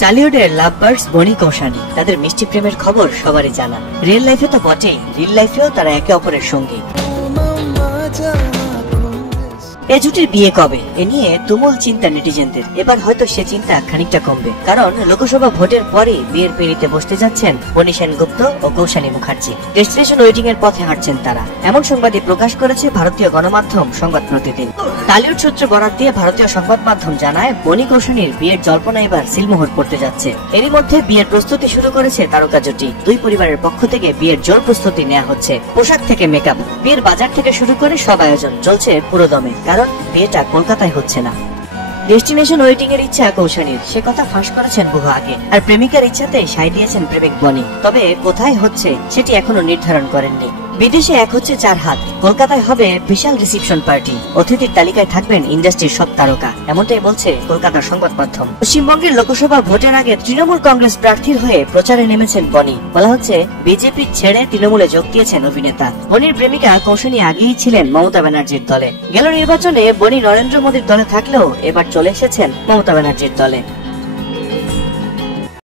টলিউডের লাভ birds বনি কৌশানী, তাদের মিষ্টি প্রেমের খবর সবারই জানা। রিয়েল লাইফে তো বটেই, রিয়েল লাইফেও তারা একে অপরের সঙ্গী। এ জুটির বিয়ে কবে এ নিয়ে তুমুল চিন্তা নেটিজেনদের। এবার হয়তো সে চিন্তা খানিকটা কমবে, কারণ লোকসভা ভোটের পরে বিয়ের পিঁড়িতে বসতে যাচ্ছেন বনি সেনগুপ্ত ও কৌশানী মুখার্জি। ডেস্টিনেশন ওয়েটিং এর পথে হাঁটছেন তারা, এমন সংবাদই প্রকাশ করেছে ভারতীয় গণমাধ্যম সংবাদ প্রতিদিন। টালিউড সূত্র বরাত দিয়ে ভারতীয় সংবাদ মাধ্যম জানায়, বনি কৌশানীর বিয়ের জল্পনা এবার সিলমোহর পড়তে যাচ্ছে। এরই মধ্যে বিয়ের প্রস্তুতি শুরু করেছে তারকা জুটি। দুই পরিবারের পক্ষ থেকে বিয়ের জোর প্রস্তুতি নেওয়া হচ্ছে। পোশাক থেকে মেকআপ, বিয়ের বাজার থেকে শুরু করে সব আয়োজন চলছে পুরোদমে, কারণ বিয়েটা কলকাতায় হচ্ছে না। ডেস্টিনেশন ওয়েটিং এর ইচ্ছা কৌশানীর, সে কথা ফাঁস করেছেন বহু আগে, আর প্রেমিকার ইচ্ছাতে সায় দিয়েছেন প্রেমিক বনি। তবে কোথায় হচ্ছে সেটি এখনো নির্ধারণ করেননি। বিদেশে এক হচ্ছে 4 হাত, কলকাতায় হবে বিশাল রিসেপশন পার্টি। অতিথির তালিকায় থাকবেন ইন্ডাস্ট্রির সব তারকা, এমনটাই বলছে কলকাতার সংবাদ মাধ্যম। পশ্চিমবঙ্গের লোকসভা ভোটের আগে তৃণমূল কংগ্রেস প্রার্থীর হয়ে প্রচারে নেমেছেন বনি। বলা হচ্ছে বিজেপি ছেড়ে তৃণমূলে যোগ দিয়েছেন অভিনেতা। বনির প্রেমিকা কৌশানী আগেই ছিলেন মমতা ব্যানার্জির দলে। গেল নির্বাচনে বনি নরেন্দ্র মোদীর দলে থাকলেও এবার চলে এসেছেন মমতা ব্যানার্জির দলে।